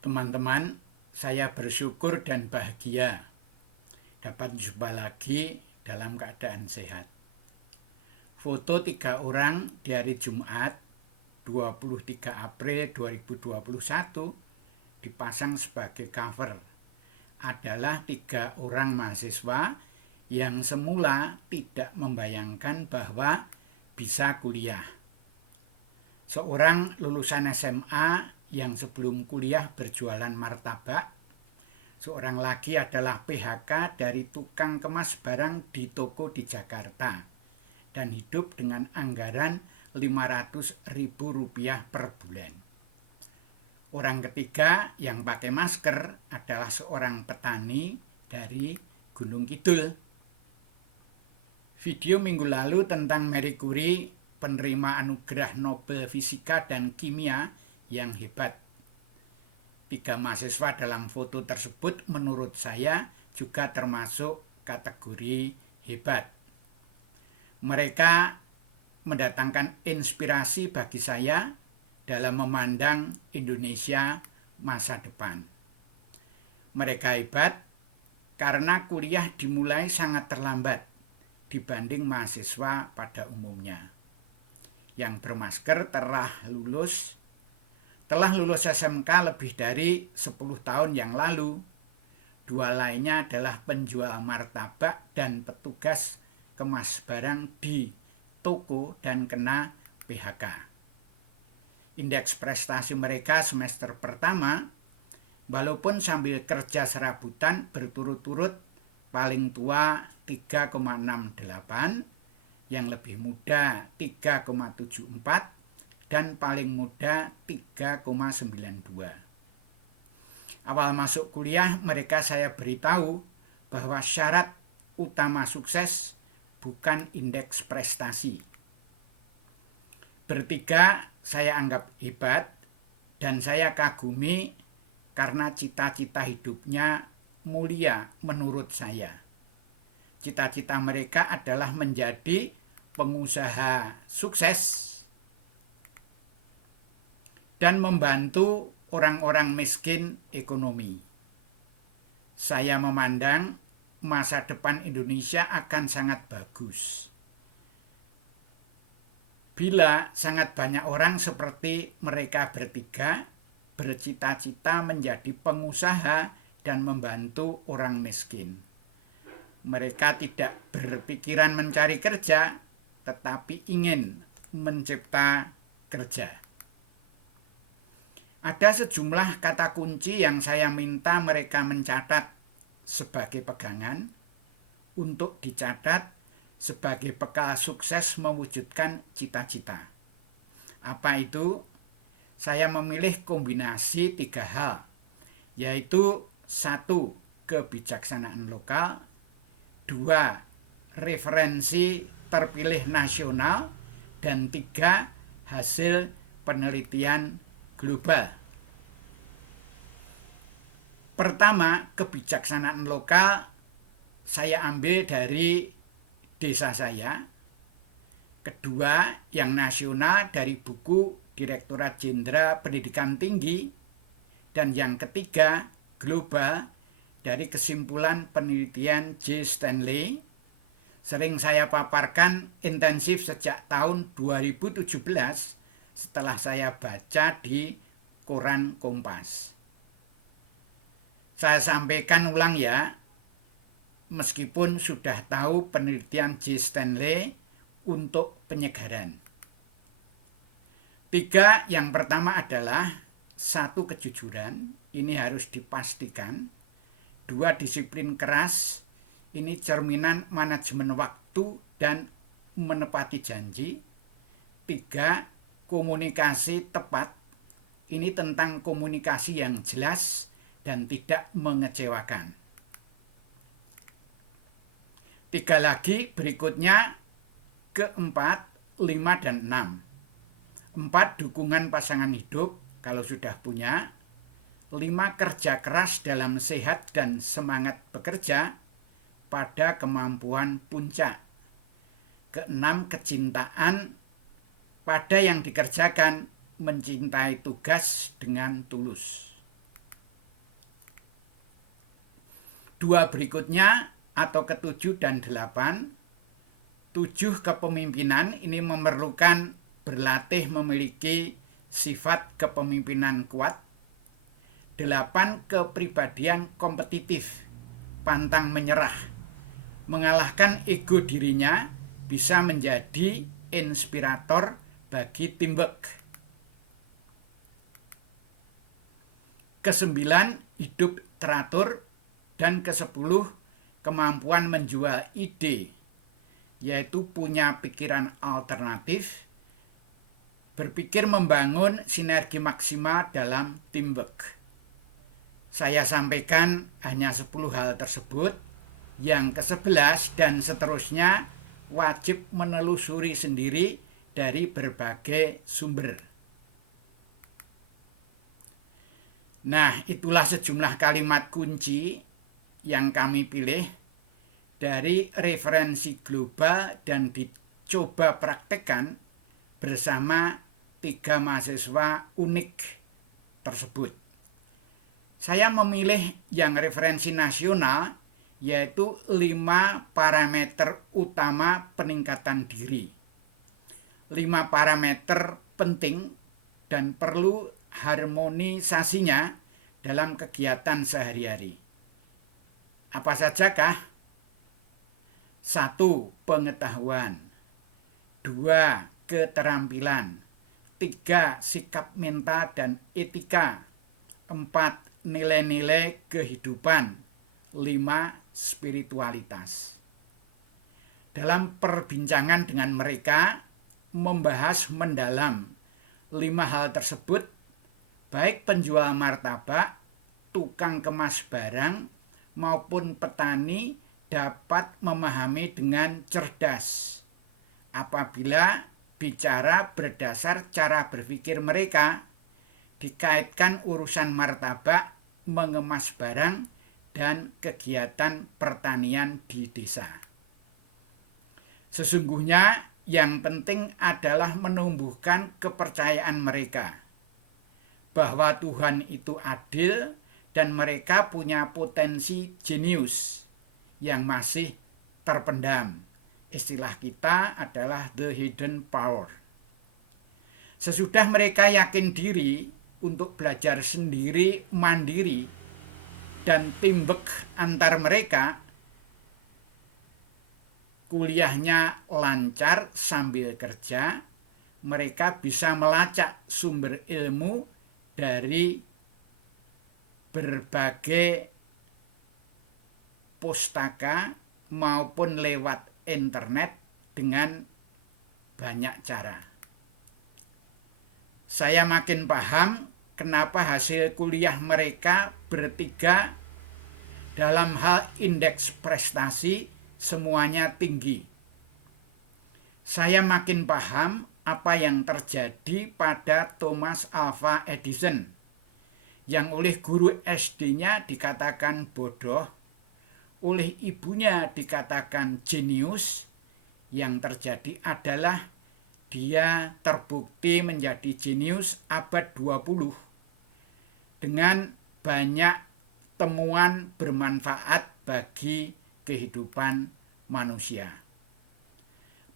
Teman-teman, saya bersyukur dan bahagia dapat jumpa lagi dalam keadaan sehat. Foto 3 orang di hari Jumat 23 April 2021 dipasang sebagai cover. Adalah 3 orang mahasiswa yang semula tidak membayangkan bahwa bisa kuliah. Seorang lulusan SMA yang sebelum kuliah berjualan martabak. Seorang lagi adalah PHK dari tukang kemas barang di toko di Jakarta dan hidup dengan anggaran Rp500.000 per bulan. Orang ketiga yang pakai masker adalah seorang petani dari Gunung Kidul. Video minggu lalu tentang Marie Curie, penerima anugerah Nobel Fisika dan Kimia yang hebat. 3 mahasiswa dalam foto tersebut menurut saya juga termasuk kategori hebat. Mereka mendatangkan inspirasi bagi saya dalam memandang Indonesia masa depan. Mereka hebat karena kuliah dimulai sangat terlambat dibanding mahasiswa pada umumnya. Yang bermasker telah lulus SMK lebih dari 10 tahun yang lalu. 2 lainnya adalah penjual martabak dan petugas kemas barang di toko dan kena PHK. Indeks prestasi mereka semester pertama, walaupun sambil kerja serabutan berturut-turut, paling tua 3,68, yang lebih muda 3,74, dan paling muda 3,92. Awal masuk kuliah mereka saya beritahu bahwa syarat utama sukses bukan indeks prestasi. Bertiga saya anggap hebat dan saya kagumi karena cita-cita hidupnya mulia menurut saya. Cita-cita mereka adalah menjadi pengusaha sukses dan membantu orang-orang miskin ekonomi. Saya memandang masa depan Indonesia akan sangat bagus bila sangat banyak orang seperti mereka bertiga bercita-cita menjadi pengusaha dan membantu orang miskin. Mereka tidak berpikiran mencari kerja, tetapi ingin mencipta kerja. Ada sejumlah kata kunci yang saya minta mereka mencatat sebagai pegangan untuk dicatat sebagai bekal sukses mewujudkan cita-cita. Apa itu? Saya memilih kombinasi 3 hal, yaitu 1. Kebijaksanaan lokal, 2. Referensi terpilih nasional, dan 3. Hasil penelitian global. Pertama, kebijaksanaan lokal saya ambil dari desa saya. Kedua, yang nasional dari buku Direktorat Jenderal Pendidikan Tinggi. Dan yang ketiga, global dari kesimpulan penelitian J. Stanley. Sering saya paparkan intensif sejak tahun 2017 setelah saya baca di koran Kompas. Saya sampaikan ulang ya, meskipun sudah tahu penelitian J. Stanley untuk penyegaran. 3, yang pertama adalah 1. Kejujuran, ini harus dipastikan. 2. Disiplin keras, ini cerminan manajemen waktu dan menepati janji. 3. Komunikasi tepat, ini tentang komunikasi yang jelas dan tidak mengecewakan. 3 lagi berikutnya, keempat, 5 dan 6. 4. Dukungan pasangan hidup kalau sudah punya. 5. Kerja keras dalam sehat dan semangat bekerja pada kemampuan puncak. Ke-6. Kecintaan pada yang dikerjakan, mencintai tugas dengan tulus. Dua berikutnya atau ke-7 dan 8. 7 kepemimpinan ini memerlukan berlatih memiliki sifat kepemimpinan kuat. 8 kepribadian kompetitif, pantang menyerah, mengalahkan ego dirinya, bisa menjadi inspirator bagi teamwork. 9 hidup teratur, dan 10 kemampuan menjual ide, yaitu punya pikiran alternatif, berpikir membangun sinergi maksimal dalam teamwork. Saya sampaikan hanya 10 hal tersebut. Yang ke-11 dan seterusnya wajib menelusuri sendiri dari berbagai sumber. Nah, itulah sejumlah kalimat kunci yang kami pilih dari referensi global dan dicoba praktekkan bersama 3 mahasiswa unik tersebut. Saya memilih yang referensi nasional, yaitu 5 parameter utama peningkatan diri. 5 parameter penting dan perlu harmonisasinya dalam kegiatan sehari-hari. Apa sajakah? 1. Pengetahuan. 2. Keterampilan. 3. Sikap mental dan etika. 4. Nilai-nilai kehidupan. 5. Spiritualitas. Dalam perbincangan dengan mereka, membahas mendalam 5 hal tersebut, baik penjual martabak, tukang kemas barang, maupun petani dapat memahami dengan cerdas apabila bicara berdasar cara berpikir mereka, dikaitkan urusan martabak, mengemas barang, dan kegiatan pertanian di desa. Sesungguhnya yang penting adalah menumbuhkan kepercayaan mereka bahwa Tuhan itu adil dan mereka punya potensi jenius yang masih terpendam. Istilah kita adalah the hidden power. Sesudah mereka yakin diri untuk belajar sendiri mandiri dan teamwork antar mereka, kuliahnya lancar sambil kerja, mereka bisa melacak sumber ilmu dari berbagai pustaka maupun lewat internet dengan banyak cara. Saya makin paham kenapa hasil kuliah mereka bertiga dalam hal indeks prestasi semuanya tinggi. Saya makin paham apa yang terjadi pada Thomas Alva Edison, yang oleh guru SD-nya dikatakan bodoh, oleh ibunya dikatakan jenius. Yang terjadi adalah dia terbukti menjadi jenius abad 20 dengan banyak temuan bermanfaat bagi kehidupan manusia.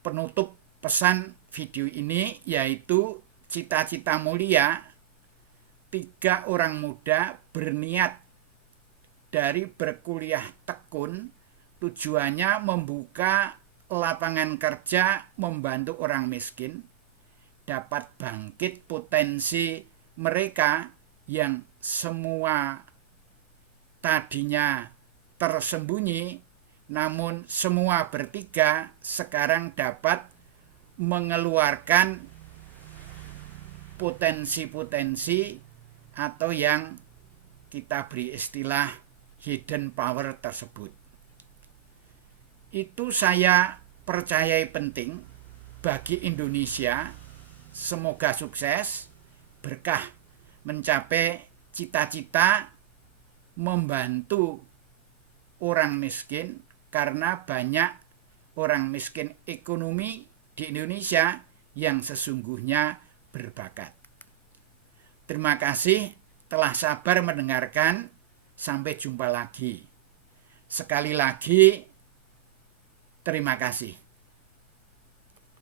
Penutup pesan video ini yaitu cita-cita mulia. 3 orang muda berniat dari berkuliah tekun, tujuannya membuka lapangan kerja, membantu orang miskin, dapat bangkit potensi mereka yang semua tadinya tersembunyi, namun semua bertiga sekarang dapat mengeluarkan potensi-potensi atau yang kita beri istilah hidden power tersebut. Itu saya percayai penting bagi Indonesia. Semoga sukses, berkah mencapai cita-cita membantu orang miskin, karena banyak orang miskin ekonomi di Indonesia yang sesungguhnya berbakat. Terima kasih telah sabar mendengarkan. Sampai jumpa lagi. Sekali lagi, terima kasih.